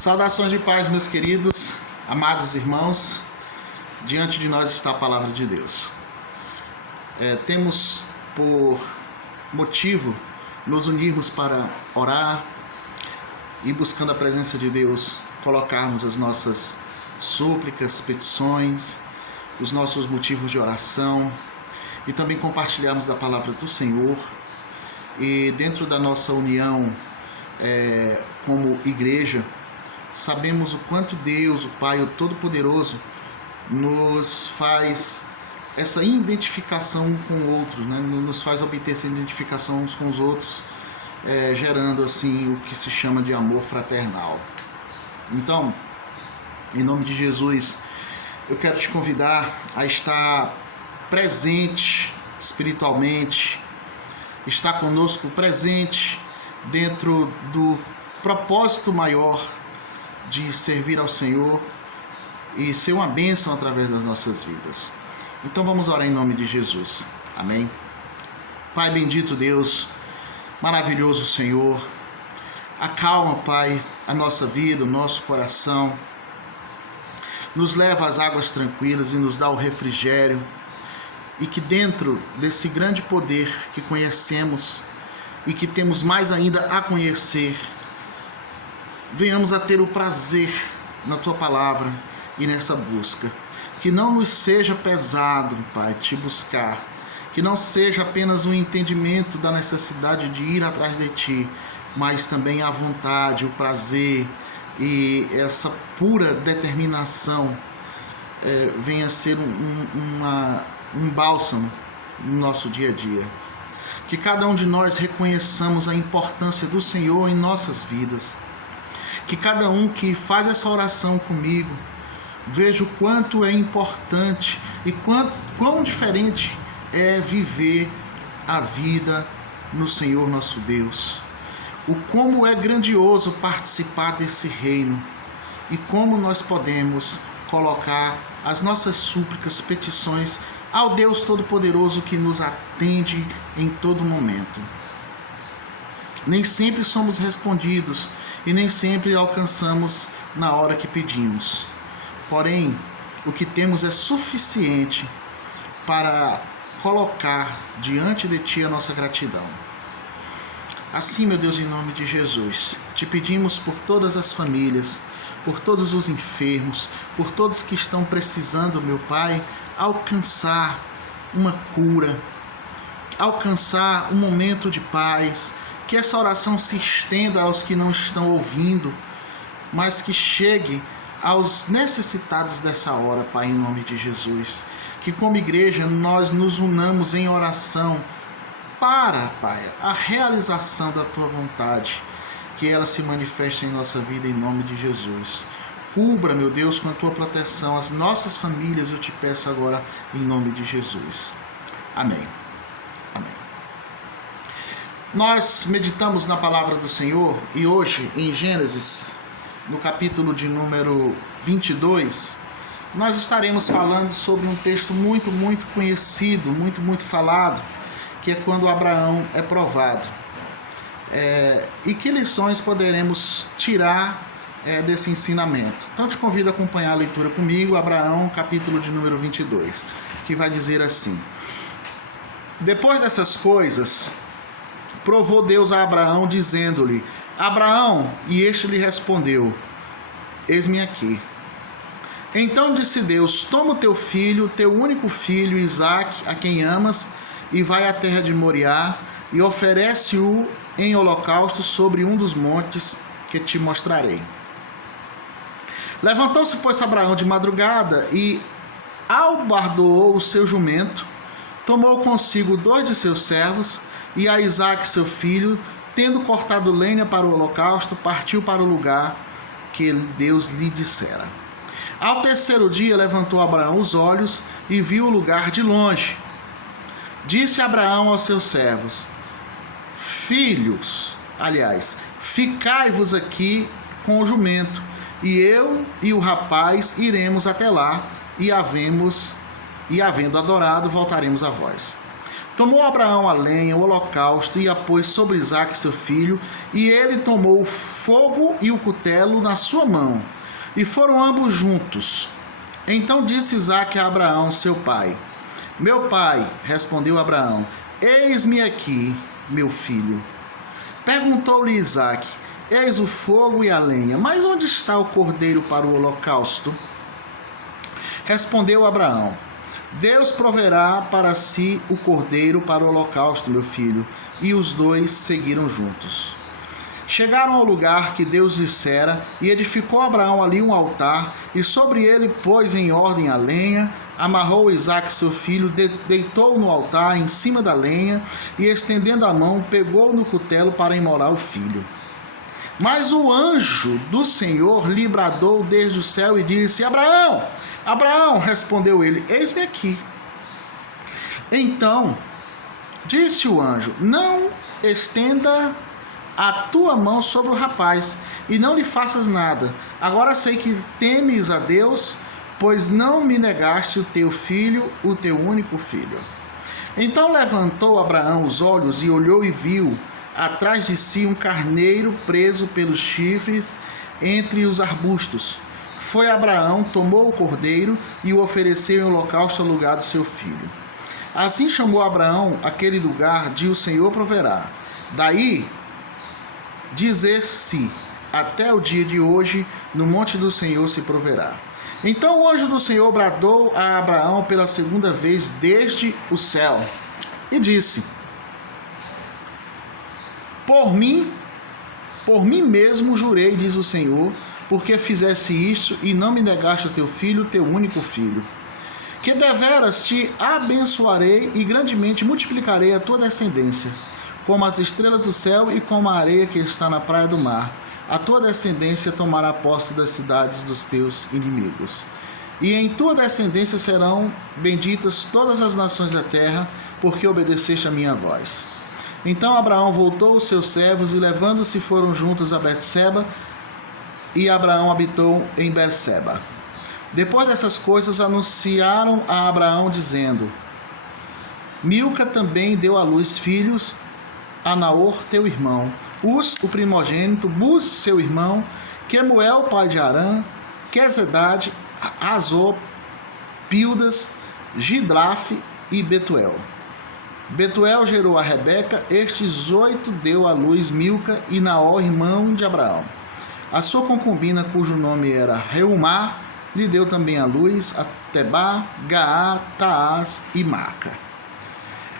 Saudações de paz, meus queridos, amados irmãos. Diante de nós está a palavra de Deus. Temos por motivo nos unirmos para orar e, buscando a presença de Deus, colocarmos as nossas súplicas, petições, os nossos motivos de oração e também compartilharmos da palavra do Senhor. E dentro da nossa união como igreja, sabemos o quanto Deus, o Pai, o Todo-Poderoso, nos faz essa identificação um com o outro, né? Nos faz obter essa identificação uns com os outros, gerando assim o que se chama de amor fraternal. Então, em nome de Jesus, eu quero te convidar a estar presente espiritualmente, estar conosco presente dentro do propósito maior de servir ao Senhor e ser uma bênção através das nossas vidas. Então vamos orar em nome de Jesus. Amém? Pai bendito Deus, maravilhoso Senhor, acalma, Pai, a nossa vida, o nosso coração, nos leva às águas tranquilas e nos dá o refrigério, e que dentro desse grande poder que conhecemos e que temos mais ainda a conhecer, venhamos a ter o prazer na Tua palavra e nessa busca. Que não nos seja pesado, Pai, te buscar. Que não seja apenas um entendimento da necessidade de ir atrás de Ti, mas também a vontade, o prazer e essa pura determinação venha a ser um bálsamo no nosso dia a dia. Que cada um de nós reconheçamos a importância do Senhor em nossas vidas. Que cada um que faz essa oração comigo veja o quanto é importante e quão diferente é viver a vida no Senhor nosso Deus. O como é grandioso participar desse reino e como nós podemos colocar as nossas súplicas, petições ao Deus Todo-Poderoso que nos atende em todo momento. Nem sempre somos respondidos e nem sempre alcançamos na hora que pedimos. Porém, o que temos é suficiente para colocar diante de Ti a nossa gratidão. Assim, meu Deus, em nome de Jesus, te pedimos por todas as famílias, por todos os enfermos, por todos que estão precisando, meu Pai, alcançar uma cura, alcançar um momento de paz, que essa oração se estenda aos que não estão ouvindo, mas que chegue aos necessitados dessa hora, Pai, em nome de Jesus. Que como igreja nós nos unamos em oração para, Pai, a realização da Tua vontade, que ela se manifeste em nossa vida em nome de Jesus. Cubra, meu Deus, com a Tua proteção as nossas famílias, eu te peço agora em nome de Jesus. Amém. Amém. Nós meditamos na palavra do Senhor e hoje em Gênesis, no capítulo de número 22, nós estaremos falando sobre um texto muito conhecido, muito falado, que é quando Abraão é provado. E que lições poderemos tirar desse ensinamento? Então te convido a acompanhar a leitura comigo, Abraão, capítulo de número 22, que vai dizer assim: Depois dessas coisas, provou Deus a Abraão, dizendo-lhe: Abraão, e este lhe respondeu: Eis-me aqui. Então disse Deus: Toma o teu filho, teu único filho, Isaque, a quem amas, e vai à terra de Moriá, e oferece-o em holocausto sobre um dos montes que te mostrarei. Levantou-se, pois, Abraão de madrugada, e albardoou o seu jumento, tomou consigo 2 de seus servos, e a Isaque seu filho, tendo cortado lenha para o holocausto, partiu para o lugar que Deus lhe dissera. Ao terceiro dia levantou Abraão os olhos e viu o lugar de longe. Disse Abraão aos seus servos: ficai-vos aqui com o jumento, e eu e o rapaz iremos até lá, e havendo adorado, voltaremos a vós. Tomou Abraão a lenha, o holocausto, e a pôs sobre Isaque seu filho, e ele tomou o fogo e o cutelo na sua mão, e foram ambos juntos. Então disse Isaque a Abraão, seu pai: Meu pai, respondeu Abraão, eis-me aqui, meu filho. Perguntou-lhe Isaque: Eis o fogo e a lenha, mas onde está o cordeiro para o holocausto? Respondeu Abraão: Deus proverá para si o cordeiro para o holocausto, meu filho. E os dois seguiram juntos. Chegaram ao lugar que Deus dissera, e edificou Abraão ali um altar, e sobre ele pôs em ordem a lenha, amarrou Isaque seu filho, deitou no altar em cima da lenha, e estendendo a mão, pegou no cutelo para imolar o filho. Mas o anjo do Senhor lhe bradou desde o céu e disse: Abraão, Abraão, respondeu ele, eis-me aqui. Então disse o anjo: Não estenda a tua mão sobre o rapaz, e não lhe faças nada. Agora sei que temes a Deus, pois não me negaste o teu filho, o teu único filho. Então levantou Abraão os olhos e olhou e viu atrás de si um carneiro preso pelos chifres entre os arbustos. Foi Abraão, tomou o cordeiro e o ofereceu em holocausto ao lugar do seu filho. Assim chamou Abraão aquele lugar de o Senhor proverá. Daí dizer-se até o dia de hoje, no monte do Senhor se proverá. Então o anjo do Senhor bradou a Abraão pela segunda vez desde o céu e disse: Por mim mesmo jurei, diz o Senhor, porque fizesse isto e não me negaste o teu filho, o teu único filho, que deveras te abençoarei e grandemente multiplicarei a tua descendência, como as estrelas do céu e como a areia que está na praia do mar. A tua descendência tomará posse das cidades dos teus inimigos. E em tua descendência serão benditas todas as nações da terra, porque obedeceste a minha voz. Então Abraão voltou os seus servos e levando-se foram juntos a Berseba, e Abraão habitou em Berseba. Depois dessas coisas anunciaram a Abraão dizendo: Milca também deu à luz filhos a Naor teu irmão, Uz o primogênito, Buz seu irmão, Quemuel pai de Arã, Quezedade, Azor, Pildas, Gidrafe e Betuel. Betuel gerou a Rebeca, estes 8 deu à luz Milca e Naor, irmão de Abraão. A sua concubina, cujo nome era Reumá, lhe deu também à luz a Tebá, Gaá, Taás e Maca.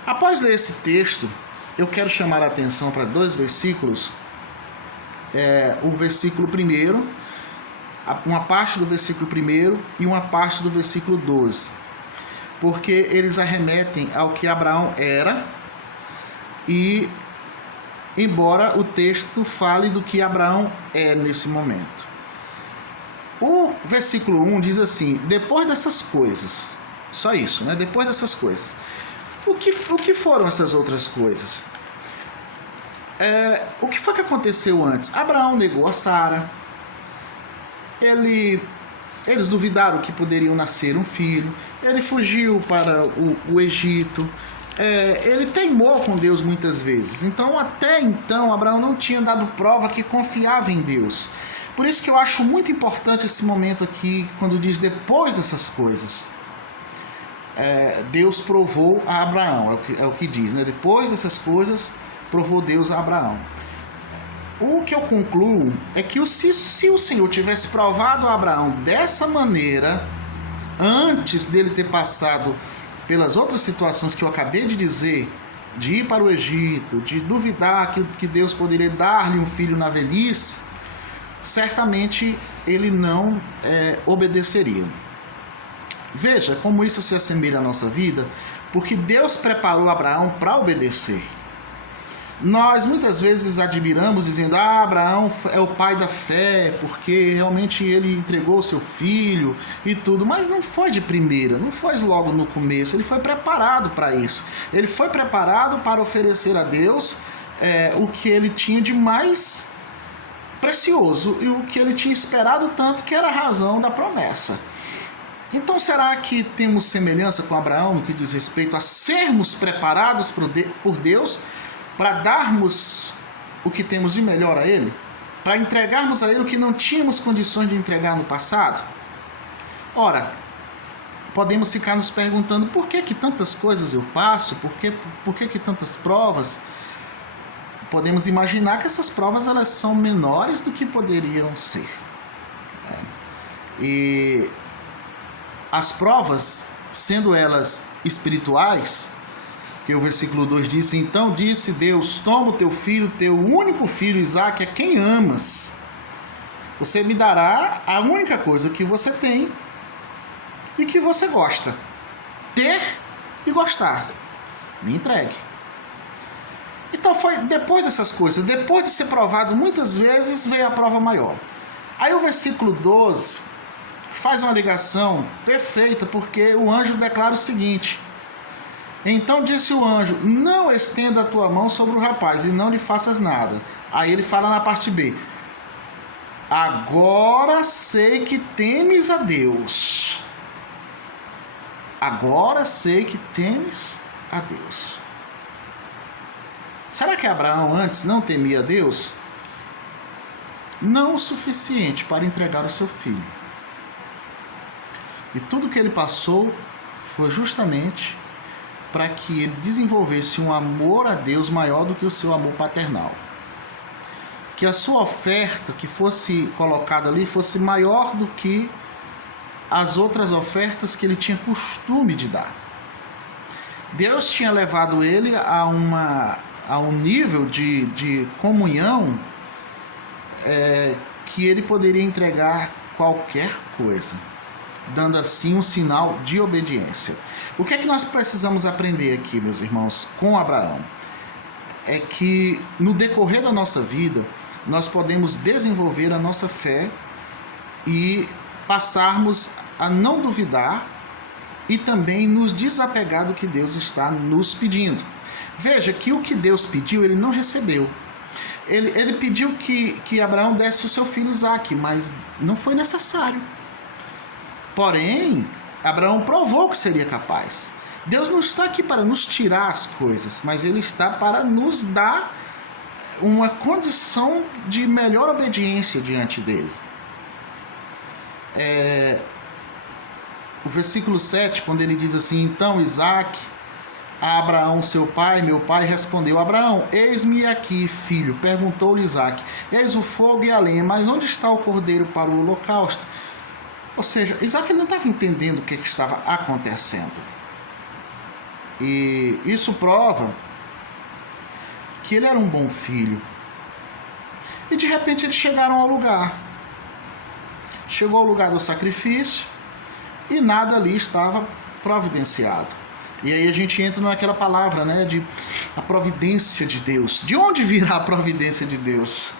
Após ler esse texto, eu quero chamar a atenção para 2 versículos. O versículo 1, uma parte do versículo 1 e uma parte do versículo 12. Porque eles arremetem ao que Abraão era, e embora o texto fale do que Abraão é nesse momento. O versículo 1 diz assim: depois dessas coisas, só isso, né? Depois dessas coisas. O que foram essas outras coisas? O que foi que aconteceu antes? Abraão negou a Sara, eles duvidaram que poderiam nascer um filho, ele fugiu para o Egito, ele teimou com Deus muitas vezes. Então, até então, Abraão não tinha dado prova que confiava em Deus. Por isso que eu acho muito importante esse momento aqui, quando diz depois dessas coisas. Deus provou a Abraão, é o que diz, né? Depois dessas coisas, provou Deus a Abraão. O que eu concluo é que se o Senhor tivesse provado a Abraão dessa maneira, antes dele ter passado pelas outras situações que eu acabei de dizer, de ir para o Egito, de duvidar que Deus poderia dar-lhe um filho na velhice, certamente ele não obedeceria. Veja como isso se assemelha à nossa vida, porque Deus preparou Abraão para obedecer. Nós muitas vezes admiramos dizendo: Abraão é o pai da fé, porque realmente ele entregou o seu filho e tudo, mas não foi de primeira, não foi logo no começo, ele foi preparado para isso. Ele foi preparado para oferecer a Deus o que ele tinha de mais precioso e o que ele tinha esperado tanto, que era a razão da promessa. Então será que temos semelhança com Abraão no que diz respeito a sermos preparados por Deus para darmos o que temos de melhor a Ele? Para entregarmos a Ele o que não tínhamos condições de entregar no passado? Ora, podemos ficar nos perguntando por que tantas coisas eu passo, por que tantas provas. Podemos imaginar que essas provas elas são menores do que poderiam ser. E as provas, sendo elas espirituais, que o versículo 2 diz: então disse Deus, toma o teu filho, teu único filho Isaque, a quem amas. Você me dará a única coisa que você tem e que você gosta. Ter e gostar. Me entregue. Então foi depois dessas coisas, depois de ser provado muitas vezes, veio a prova maior. Aí o versículo 12 faz uma ligação perfeita, porque o anjo declara o seguinte: então disse o anjo, não estenda a tua mão sobre o rapaz e não lhe faças nada. Aí ele fala na parte B: agora sei que temes a Deus. Agora sei que temes a Deus. Será que Abraão antes não temia a Deus? Não o suficiente para entregar o seu filho. E tudo que ele passou foi justamente para que ele desenvolvesse um amor a Deus maior do que o seu amor paternal. Que a sua oferta que fosse colocada ali fosse maior do que as outras ofertas que ele tinha costume de dar. Deus tinha levado ele a um nível de comunhão que ele poderia entregar qualquer coisa, dando assim um sinal de obediência. O que é que nós precisamos aprender aqui, meus irmãos, com Abraão? É que no decorrer da nossa vida, nós podemos desenvolver a nossa fé e passarmos a não duvidar e também nos desapegar do que Deus está nos pedindo. Veja que o que Deus pediu, ele não recebeu. Ele pediu que Abraão desse o seu filho Isaque, mas não foi necessário. Porém, Abraão provou que seria capaz. Deus não está aqui para nos tirar as coisas, mas Ele está para nos dar uma condição de melhor obediência diante dEle. O versículo 7, quando ele diz assim: então Isaque, a Abraão seu pai, meu pai, respondeu: Abraão, eis-me aqui, filho. Perguntou-lhe Isaque: eis o fogo e a lenha, mas onde está o cordeiro para o holocausto? Ou seja, Isaque não estava entendendo o que estava acontecendo. E isso prova que ele era um bom filho. E de repente eles chegaram ao lugar. Chegou ao lugar do sacrifício e nada ali estava providenciado. E aí a gente entra naquela palavra, né, de a providência de Deus. De onde virá a providência de Deus?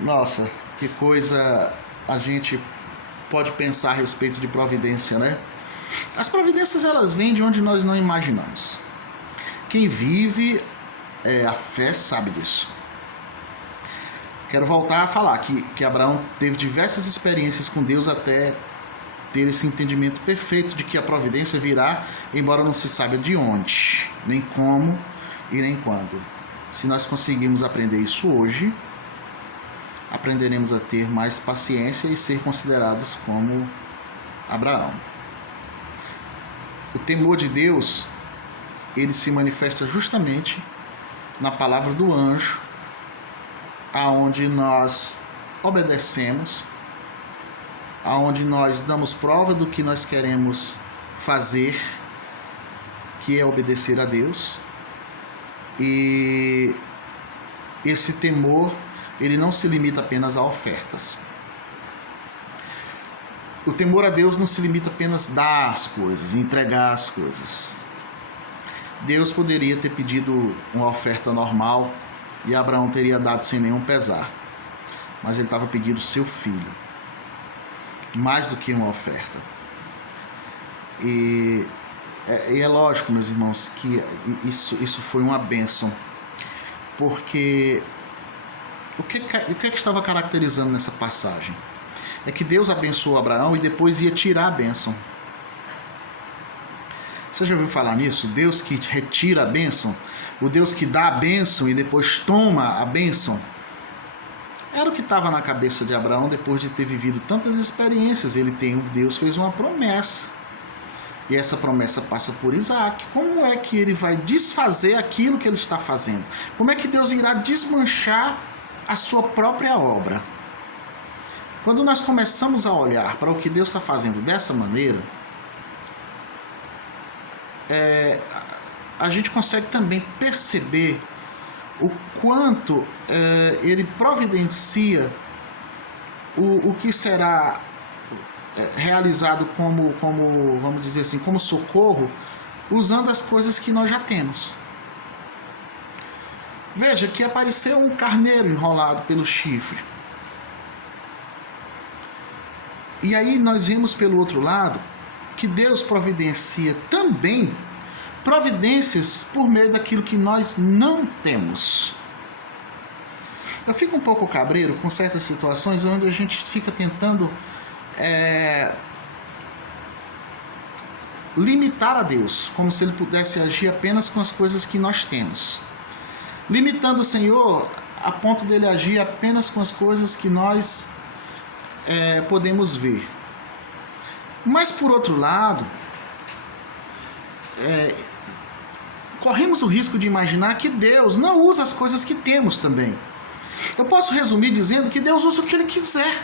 Nossa, que coisa a gente pode pensar a respeito de providência, né? As providências, elas vêm de onde nós não imaginamos. Quem vive a fé sabe disso. Quero voltar a falar que Abraão teve diversas experiências com Deus até ter esse entendimento perfeito de que a providência virá, embora não se saiba de onde, nem como e nem quando. Se nós conseguirmos aprender isso hoje, aprenderemos a ter mais paciência e ser considerados como Abraão. O temor de Deus, ele se manifesta justamente na palavra do anjo, aonde nós obedecemos, aonde nós damos prova do que nós queremos fazer, que é obedecer a Deus. E esse temor, ele não se limita apenas a ofertas. O temor a Deus não se limita apenas a dar as coisas, entregar as coisas. Deus poderia ter pedido uma oferta normal e Abraão teria dado sem nenhum pesar. Mas ele estava pedindo seu filho. Mais do que uma oferta. E é lógico, meus irmãos, que isso foi uma bênção. Porque o que estava caracterizando nessa passagem? é que Deus abençoou Abraão e depois ia tirar a bênção. Você já ouviu falar nisso? Deus que retira a bênção, o Deus que dá a bênção e depois toma a bênção. Era o que estava na cabeça de Abraão depois de ter vivido tantas experiências. Deus fez uma promessa. E essa promessa passa por Isaac. Como é que ele vai desfazer aquilo que ele está fazendo? Como é que Deus irá desmanchar a sua própria obra? Quando nós começamos a olhar para o que Deus está fazendo dessa maneira, a gente consegue também perceber o quanto ele providencia o que será realizado como, vamos dizer assim, como socorro, usando as coisas que nós já temos. Veja que apareceu um carneiro enrolado pelo chifre. E aí nós vimos pelo outro lado que Deus providencia também providências por meio daquilo que nós não temos. Eu fico um pouco cabreiro com certas situações onde a gente fica tentando limitar a Deus, como se ele pudesse agir apenas com as coisas que nós temos, limitando o Senhor a ponto dele agir apenas com as coisas que nós podemos ver. Mas por outro lado, corremos o risco de imaginar que Deus não usa as coisas que temos também. Eu posso resumir dizendo que Deus usa o que ele quiser.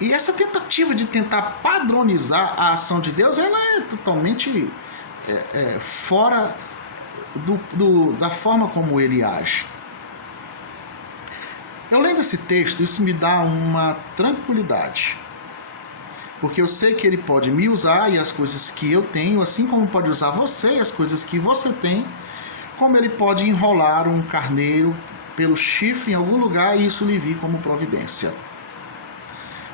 E essa tentativa de tentar padronizar a ação de Deus, ela é totalmente fora da forma como ele age. Eu lendo esse texto, isso me dá uma tranquilidade. Porque eu sei que ele pode me usar e as coisas que eu tenho, assim como pode usar você e as coisas que você tem, como ele pode enrolar um carneiro pelo chifre em algum lugar e isso lhe vir como providência.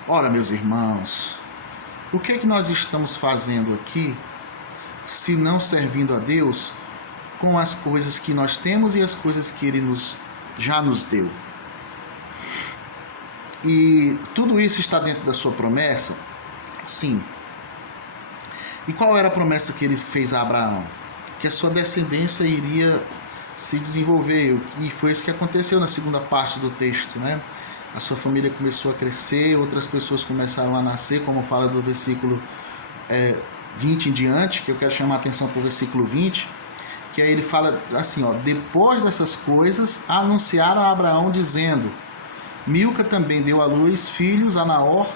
Ora, meus irmãos, o que é que nós estamos fazendo aqui, se não servindo a Deus com as coisas que nós temos e as coisas que ele já nos deu? E tudo isso está dentro da sua promessa? Sim. E qual era a promessa que ele fez a Abraão? Que a sua descendência iria se desenvolver, e foi isso que aconteceu na segunda parte do texto, né? A sua família começou a crescer, outras pessoas começaram a nascer, como fala do versículo 20 em diante, que eu quero chamar a atenção para o versículo 20, que aí ele fala assim, depois dessas coisas, anunciaram a Abraão dizendo, Milca também deu à luz filhos a Naor,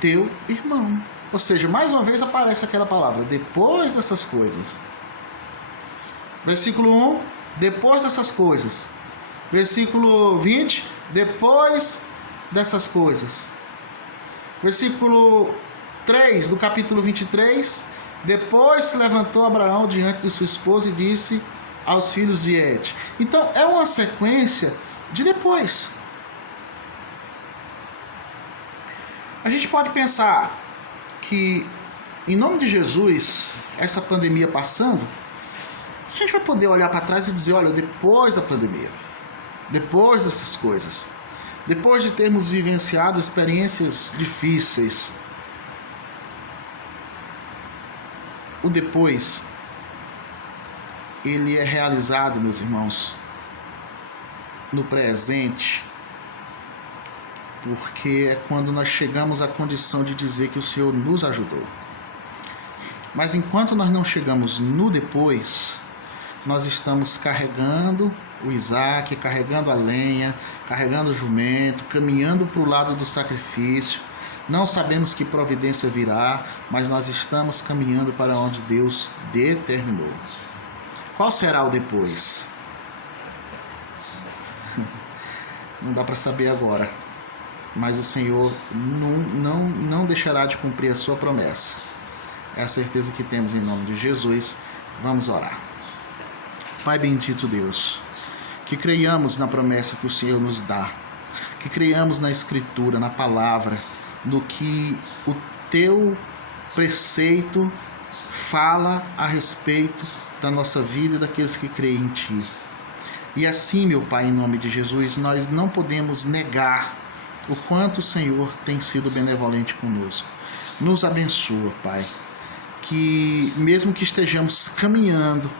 teu irmão. Ou seja, mais uma vez aparece aquela palavra, depois dessas coisas. Versículo 1, depois dessas coisas. Versículo 20, depois dessas coisas. Versículo 3 do capítulo 23, depois se levantou Abraão diante de sua esposa e disse aos filhos de Et. Então é uma sequência de depois. A gente pode pensar que, em nome de Jesus, essa pandemia passando, a gente vai poder olhar para trás e dizer, olha, depois da pandemia, depois dessas coisas, depois de termos vivenciado experiências difíceis, o depois, ele é realizado, meus irmãos, no presente, porque é quando nós chegamos à condição de dizer que o Senhor nos ajudou. Mas enquanto nós não chegamos no depois, nós estamos carregando o Isaac, carregando a lenha, carregando o jumento, caminhando para o lado do sacrifício. Não sabemos que providência virá, mas nós estamos caminhando para onde Deus determinou. Qual será o depois? Não dá para saber agora. Mas o Senhor não deixará de cumprir a sua promessa. É a certeza que temos em nome de Jesus. Vamos orar. Pai bendito Deus, que creiamos na promessa que o Senhor nos dá, que creiamos na Escritura, na palavra, no que o teu preceito fala a respeito da nossa vida e daqueles que creem em Ti. E assim, meu Pai, em nome de Jesus, nós não podemos negar o quanto o Senhor tem sido benevolente conosco. Nos abençoa, Pai, que mesmo que estejamos caminhando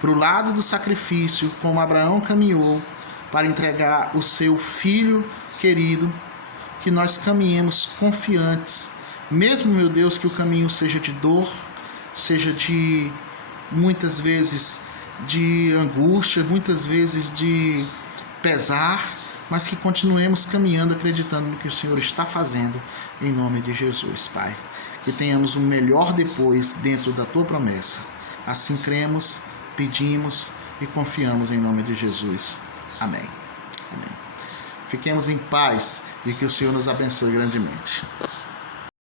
para o lado do sacrifício, como Abraão caminhou para entregar o seu filho querido, que nós caminhemos confiantes, mesmo, meu Deus, que o caminho seja de dor, seja de, muitas vezes, de angústia, muitas vezes de pesar, mas que continuemos caminhando, acreditando no que o Senhor está fazendo, em nome de Jesus, Pai. Que tenhamos o melhor depois dentro da Tua promessa. Assim cremos, pedimos e confiamos em nome de Jesus. Amém. Amém. Fiquemos em paz e que o Senhor nos abençoe grandemente.